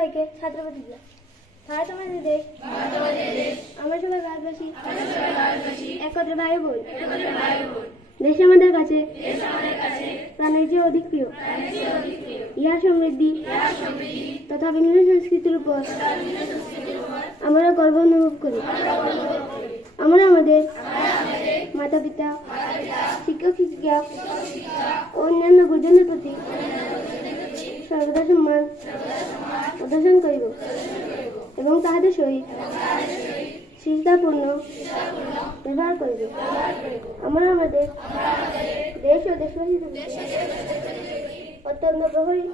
সবাইকে ছাত্র প্রতিজ্ঞা। ভারত আমাদের দেশ, আমরা সবাই ভারতবাসী, একত্রে ভাই বোন। দেশ আমাদের কাছে প্রাণের চেয়ে অধিক প্রিয়। ইহা সমৃদ্ধি তথা বিভিন্ন সংস্কৃতির উপর আমরা গর্ব অনুভব করি। আমরা আমাদের মাতা পিতা, শিক্ষক শিক্ষিকা ও অন্যান্য গুরুজনের প্রতি সর্বদা সম্মান প্রদর্শন করিব এবং তাহাদের সহিত শিষ্টাপূর্ণ ব্যবহার করিব। আমরা আমাদের দেশ ও দেশবাসীর অত্যন্ত প্রহরী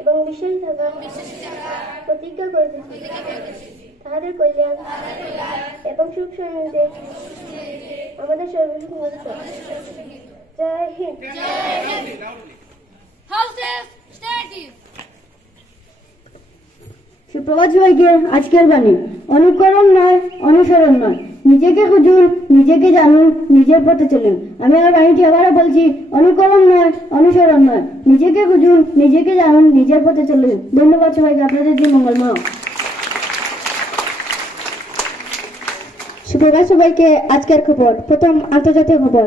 এবং বিশ্বাসী থাকা প্রতিজ্ঞা করিতেছি। তাহাদের কল্যাণ এবং সুখ সমৃদ্ধি আমাদের সর্বসম্মত। জয় হিন্দ। সুপ্রভাত সবাইকে। আজকের বাণী অনুকরণ নয়, অনুসরণ নয়। নিজেকে খুঁজুন, নিজেকে জানুন, নিজের পথে চলুন। আমি আমার বাণীটি আবারও বলছি, অনুকরণ নয়, অনুসরণ নয়। নিজেকে খুঁজুন, নিজেকে জানুন, নিজের পথে চলুন। ধন্যবাদ সবাইকে। আপনাদের দিন মঙ্গলময়। সুপ্রভাত সবাইকে। আজকের খবর। প্রথম আন্তর্জাতিক খবর।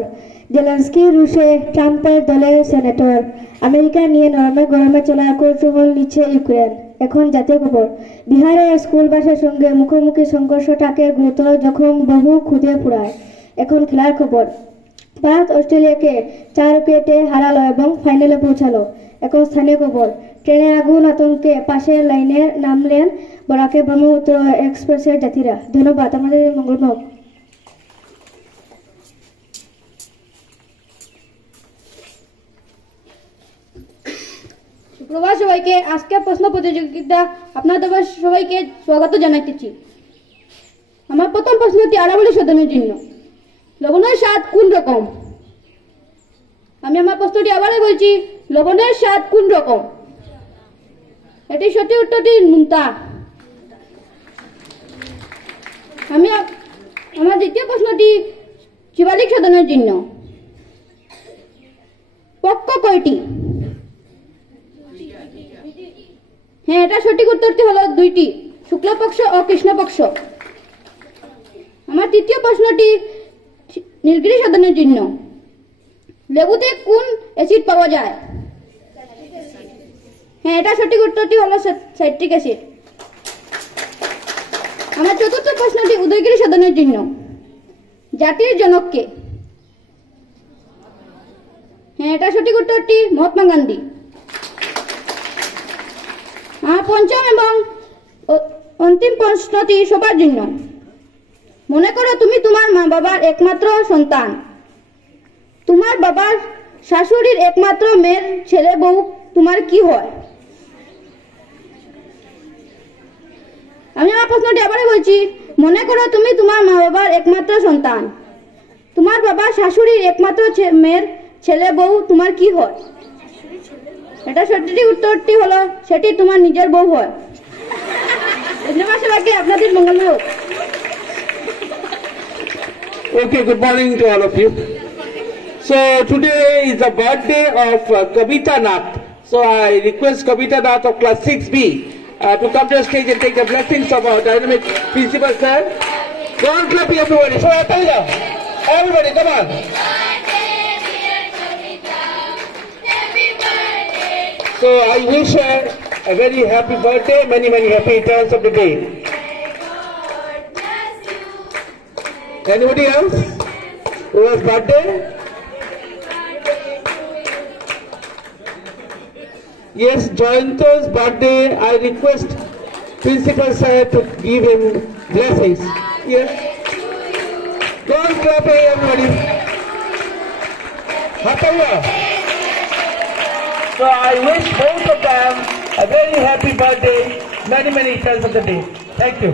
জেলেনস্কি রুশে, ট্রাম্পের দলের সেনেটর। আমেরিকা নিয়ে নরমে গরমে চলা কৌতূহল নিচ্ছে ইউক্রেন। এখন জাতীয় খবর। বিহারের স্কুল বাসের সঙ্গে মুখোমুখি সংঘর্ষ, ট্রাকের গুরুতর জখম, বহু খুদে পুড়ায়। এখন খেলার খবর। ভারত অস্ট্রেলিয়াকে 4 উইকেটে হারালো এবং ফাইনালে পৌঁছালো। এখন স্থানীয় খবর। ট্রেনের আগুন আতঙ্কে পাশের লাইনে নামলেন বরাকে ব্রহ্মপুত্র এক্সপ্রেসের যাত্রীরা। ধন্যবাদ। আমাদের মঙ্গলময়। সুপ্রভাত সবাইকে। আজকে প্রশ্ন প্রতিযোগিতা আপনাদের সবাইকে স্বাগত জানাইতেছি। আমার প্রথম প্রশ্নটি আরাবলী শোধনের জন্য। লবণের স্বাদ কোন রকম? আমি আমার প্রশ্নটি আবারও বলছি, লবণের স্বাদ কোন রকম? এটি সঠিক উত্তরটি নুনতা। আমি আমার দ্বিতীয় প্রশ্নটি শিবালিক শোধনের জন্য। পক্ষ কয়টি? হ্যাঁ, এটা সঠিক উত্তরটি হলো 2টি, শুক্লপক্ষ ও কৃষ্ণপক্ষ। আমার তৃতীয় প্রশ্নটি নীলগিরি শোধনের জন্য। লেবুতে কোন অ্যাসিড পাওয়া যায়? হ্যাঁ, এটা সঠিক উত্তরটি হলো সাইট্রিক অ্যাসিড। আমার চতুর্থ প্রশ্নটি উদয়গিরি শোধনের জন্য। জাতির জনককে? হ্যাঁ, এটা সঠিক উত্তরটি মহাত্মা গান্ধী। আমার পঞ্চম এবং অন্তিম প্রশ্নটি সবার জন্য। মনে করো তুমি তোমার মা বাবার একমাত্র সন্তান। তোমার বাবার শাশুড়ির একমাত্র মেয়ের ছেলে বউ তোমার কি হয়? আমি আমার প্রশ্নটি আবারও বলছি। মনে করো তুমি তোমার মা বাবার একমাত্র সন্তান। তোমার বাবার শাশুড়ির একমাত্র মেয়ের ছেলে বউ তোমার কি হয়? এটা সঠিক উত্তরটি হলো সেটি তোমার নিজের বউ হয়। ধন্যবাদ সবাইকে। আপনাদের মঙ্গলময় হোক। Okay, good morning to all of you. So today is the birthday of Kavita Nath. So I request Kavita Nath of class 6B to come to the stage and take the blessings of our dynamic principal sir. Go on clapping everybody. So everybody, come on. So I wish her a very happy birthday, many happy returns of the day. Anybody else who has birthday? Yes, Jayanto's birthday. I request Principal Sir to give him blessings. Yes. Go on clapping everybody. Hataya. So I wish both of them a very happy birthday, many returns of the day. Thank you.